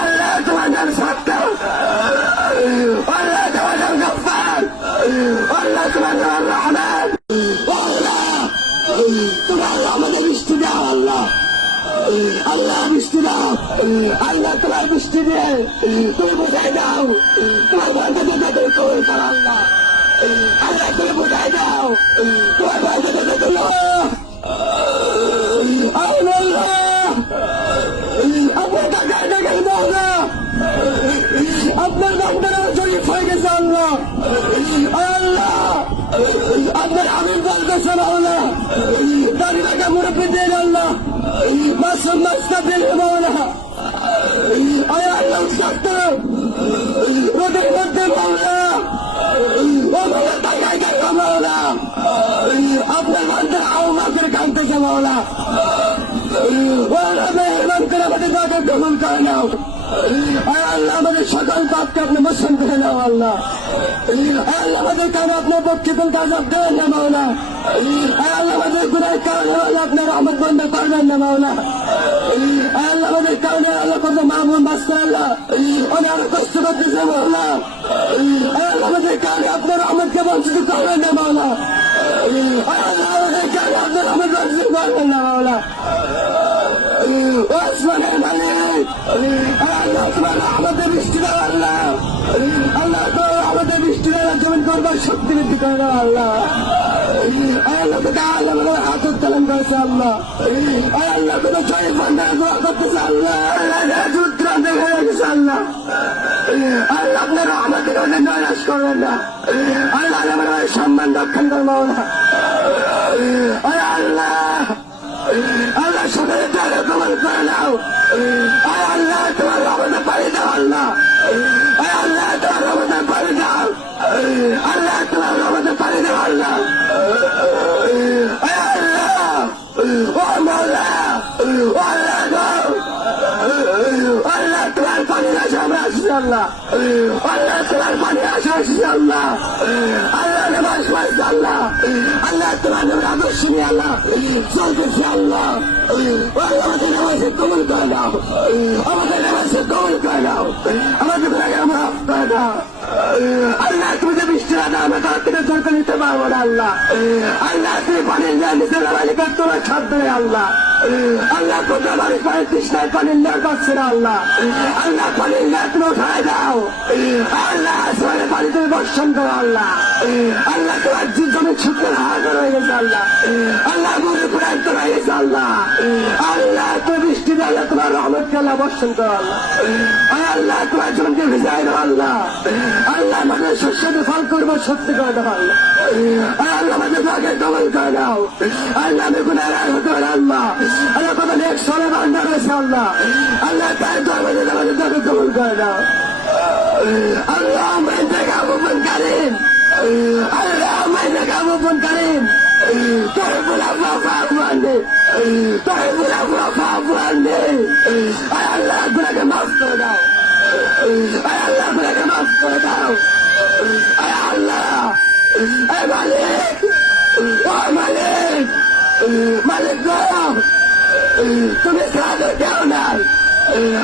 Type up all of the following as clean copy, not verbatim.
আল্লাহ তোমার নাম সত্য, আল্লাহ তোমার নাম গফফার, আল্লাহ তোমার নাম রহমান। আল্লাহ তোমার আমাদের বৃষ্টি দাও আল্লাহ, আল্লাহ বৃষ্টি দাও, আল্লাহ তোমার বৃষ্টি দিয়ে তুমি বোঝাই দাও, তোমার বাড়িতে তুমি কবুল করো আল্লাহ, আল্লাহ তুমি বোঝাই দাও, তোমার বাড়িতে তুমি আপনার টাকায় টাকাই দাও না, আপনার ডাক্তার শরীফ হয়ে গেছে আল্লাহ, আল্লাহ আপনার আমির বলতেছে মাওলা, দাঁড়িয়ে টাকা মুরব্বী দেন আল্লাহ, মাসুম মাস্তা দেন মাওলা, আল্লাহ সত্য রোদের মধ্যে মাওলা, টাকায় টাকা মাওলা, আপনার মধ্যে আওয়াজের কানতেছে মাওলা, মেহরবান করে আমাদের দাদা গ্রহণ করে নাও, আল্লাহ আমাদের সকল পাপকে আপনি মোচন করে নাও আল্লাহ, আল্লাহ আমাদের কারণে আপনার পক্ষে কোন কাজ দেন না মাওলা, আল্লাহ আমাদের গুনার কারণে আল্লাহ আপনার রহমত বন্ধ করবেন না মাওলা, আল্লাহ আমাদের কারণে আল্লাহ কত মামুন বাঁচতে আল্লাহ উনি আরো কষ্ট করতেছে মাওলা, আল্লাহ আমাদের কারণে আপনার রহমতকে বঞ্চিত করবেন না মাওলা, আল্লাহ আমাদের কারণে আপনার রহমত বঞ্চিত করবেন না মাওলা, ওসমানের মালিক আল্লাহ তোমার আমাদের বৃষ্টি দাও আল্লাহ, আল্লাহ তো আমাদের বৃষ্টি দ্বারা জমিন করবার শক্তি বৃদ্ধি করে দাও আল্লাহ, আল্লাহ তো আল্লাহ হাত উত্তোলন করেছে আল্লাহ, আল্লাহ তুমি শরীর বন্ধের দোয়া করতেছে আল্লাহ, যুদ্ধ হয়ে গেছে আল্লাহ, আল্লাহ আপনার আমাদের অনেক নৈরাশ করবেন না, আল্লাহ আমার সম্মান রক্ষণ করবো না, আল্লাহ আল্লাহ সকলে তাহলে তোমার করে নাও, আল্লাহ তোমার আমাদের পাড়ি দাও আল্লাহ, আল্লাহ তোমার আমাদের পাড়ি দাও, আল্লাহ তোমার আমাদের পাড়ি দাও আল্লাহ, আল্লাহ ও মাওলা আল্লাহ আল্লাহ তোমার পানি আসে আমরা আসছি আল্লাহ, আল্লাহ তোমার পানি আসে আসছি আল্লাহ, আল্লাহ নামাজ পড়ছে আল্লাহ, আল্লাহ তোমার নামে আদর্শ নিয়ে আল্লাহ চলতেছে আল্লাহ, আমাদের নামাজে কবুল করে দাও, আমাদের নামাজে কবুল করে দাও, আমাদের গুনাহকে মাফ করে দাও, আল্লাহ তুমি যে বৃষ্টি না দাও আমরা তার থেকে সরকার নিতে পারবো না আল্লাহ, আল্লাহ তুমি পানির নিয়ে নিতে নামাজি কাজ তোমার ছাড় আল্লাহ, আল্লাহ কোথাও বাড়ি পানি তৃষ্ণায় পানির নেওয়ার পাচ্ছে না আল্লাহ, আল্লাহ পানির নেওয়া তুমি উঠায় দাও, আল্লাহ আসমানের পানি তুমি বর্ষণ করো আল্লাহ, আল্লাহ তোমার জমি শুকনো হাহাকার হয়ে গেছে আল্লাহ, আল্লাহ গরু প্রান্ত হয়ে গেছে আল্লাহ, আল্লাহ তুমি বৃষ্টি আল্লাহ তোমার রহমতকে আল্লাহ বর্ষণ করো আল্লাহ, আল্লাহ তোমার জমিকে ভিজাই দাও আল্লাহ, আল্লাহ আমাদের শস্যতে ফল করবো সত্যি করে দাও আল্লাহ, আল্লাহ আমাদের ভাগে কবল করে দাও, আল্লাহ আমি গুনাহগার হতে পারি আল্লাহ, আল্লাহ কত নেক সরে বান্ধা রয়েছে আল্লাহ, আল্লাহ তাই তো আমাদের ভাগে কবল করে দাও, আল্লাহ আমায় দেখা গোপন করেন, আল্লাহ আমায় দেখা গোপন করেন, তোর বলা বাবা মানে তোর বলা বাবা মানে আল্লাহ গুনাহকে মাফ করে দাও, আল্লাহ গুনাহকে মাফ করে দাও, আল্লাহ মালিক ও মালিক মালিক গো তুমি সাহায্য দেও নাই,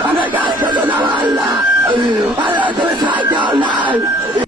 আমার কাছে তো নাও আল্লাহ, আল্লাহ তুমি সাহায্য দেও নাই,